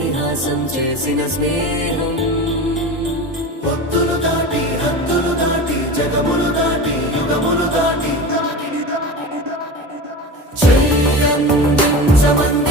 పరిహాసం చేసిన స్నేహం భక్తులు దాటి హద్దులు దాటి జగములు దాటి యుగములు దాటి చెయ్యందించమన్న